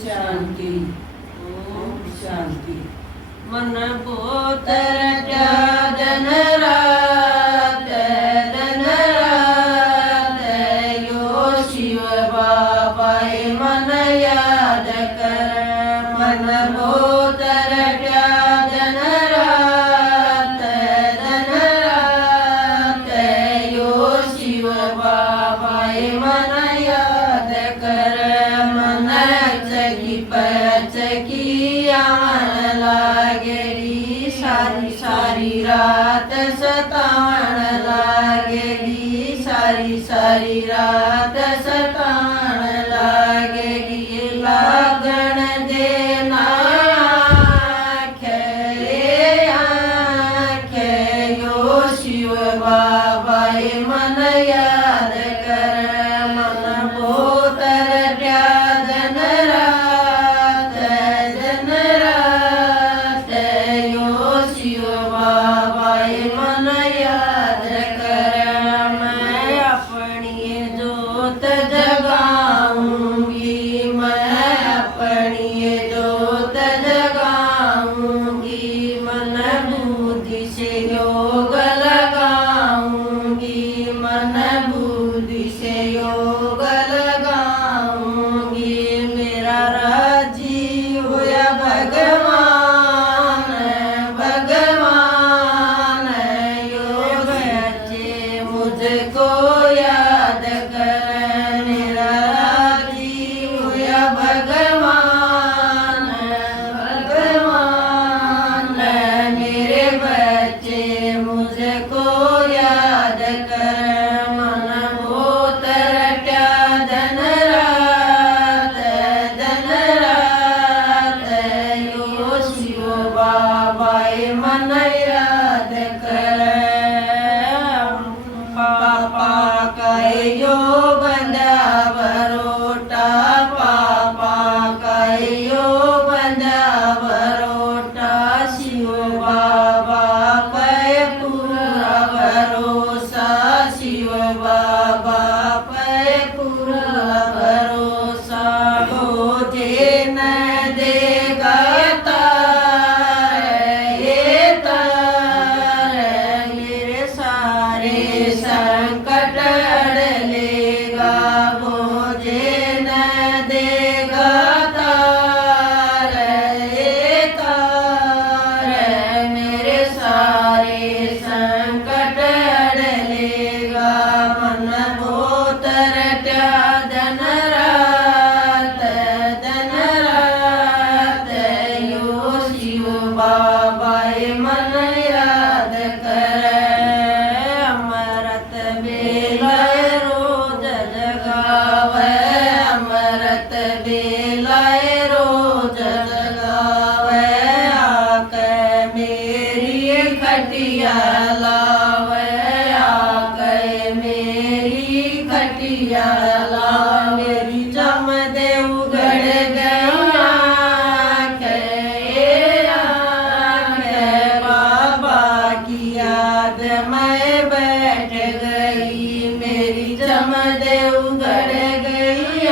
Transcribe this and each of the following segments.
शांति। ओम शांति। मन बोतर जन रात धन रात यो शिव बाबा मन याद कर। मन बोतर जन रात धन रात यो शिव बाबा मन याद कर। मन चकी पचकी आवन लागेली सारी सारी रात सतावण लागेली सारी सारी रात सतावण लागेली। लागण देना रे आखे यो शिव बाबा मन याद कर। मन बोतर धन रात धन रात यो शिव बाबा मन याद कर। मैं अपनी जोत जगाऊंगी मैं अपनी जोत जगाऊंगी। मन बुद्धि से योग लगाऊंगी मन बुद्धि से योग लगाऊंगी। मेरा राजी होया भगवान भगवान यो बच्चे मुझको याद कर। मेरा राजी होया भगवान भगवान मेरे बच्चे मुझको याद कर। मन बोतर धन रात धन रात यो शिव बाबा मन याद कर। पापा का यो बंदा बरोटा पापा का यो बंदा बरोटा। शिव बाबा पे पूरा भरोसा शिव बाबा पे पूरा भरोसा। मुझे न देगा तार ये तार मेरे सारे संकट अड़ लेगा। मुझे न देगा तार ये तार मेरे सारे संकट अड़ लेगा। मन बोतर धन रात धन रात यो शिव बाबा मन याद कर। अमृत बेला रोज जगावे अमृत बेला रोज जगावे। आके मेरी खटिया लावे आके मेरी खटिया लावे। मेरी जम दे उगड़ गया बाबा की याद मैं बैठ गई। मेरी जम दे उगड़ गई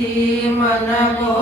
थी मन को